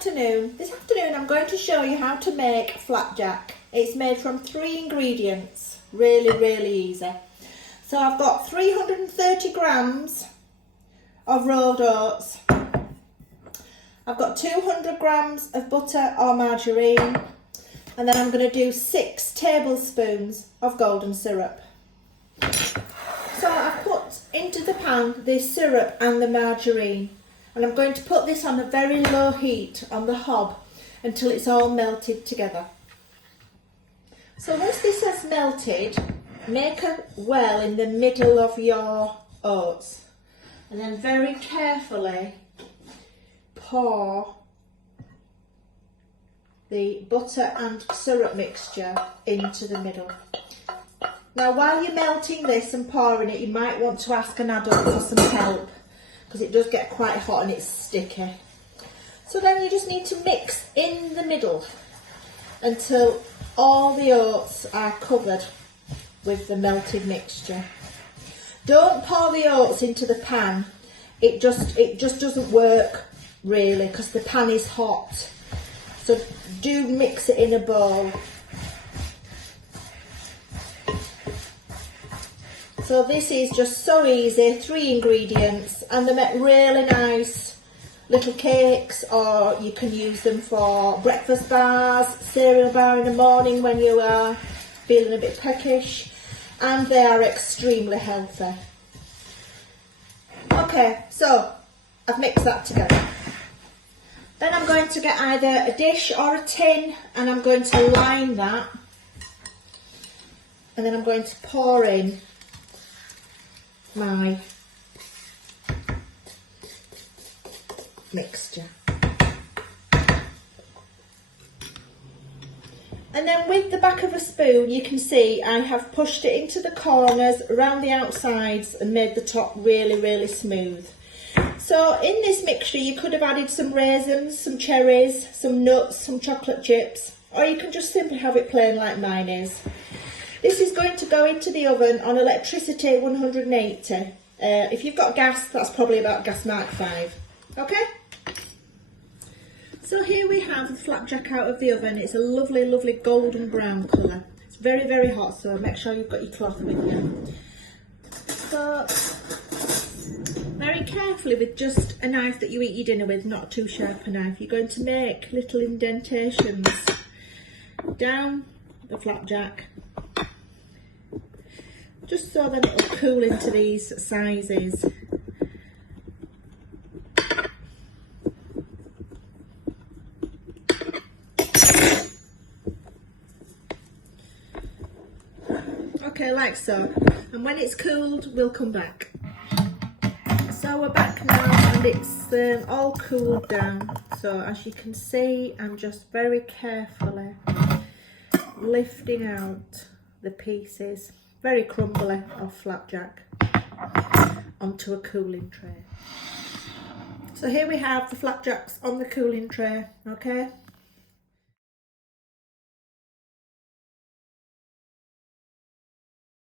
afternoon I'm going to show you how to make flapjack. It's made from 3 ingredients, really easy. So I've got 330 grams of rolled oats, I've got 200 grams of butter or margarine, and then I'm going to do 6 tablespoons of golden syrup. So I've put into the pan the syrup and the margarine, and I'm going to put this on a very low heat on the hob until it's all melted together. So once this has melted, make a well in the middle of your oats and then very carefully pour the butter and syrup mixture into the middle. Now while you're melting this and pouring it, you might want to ask an adult for some help because it does get quite hot and it's sticky. So then you just need to mix in the middle until all the oats are covered with the melted mixture. Don't pour the oats into the pan. It just doesn't work really because the pan is hot. So do mix it in a bowl. So this is just so easy, 3 ingredients, and they make really nice little cakes, or you can use them for breakfast bars, cereal bar in the morning when you are feeling a bit peckish, and they are extremely healthy. Okay, so I've mixed that together. Then I'm going to get either a dish or a tin, and I'm going to line that, and then I'm going to pour in my mixture. And then with the back of a spoon you can see I have pushed it into the corners, around the outsides, and made the top really smooth. So in this mixture you could have added some raisins, some cherries, some nuts, some chocolate chips, or you can just simply have it plain like mine is. This is going to go into the oven on electricity 180. If you've got gas, that's probably about gas mark 5. Okay? So here we have the flapjack out of the oven. It's a lovely golden brown colour. It's very hot, so make sure you've got your cloth with you. So very carefully, with just a knife that you eat your dinner with, not too sharp a knife, you're going to make little indentations down the flapjack, just so that it'll cool into these sizes. Okay, like so. And when it's cooled, we'll come back. So we're back now, and it's all cooled down. So as you can see, I'm just very carefully lifting out the pieces, very crumbly, of flapjack onto a cooling tray. So here we have the flapjacks on the cooling tray, okay?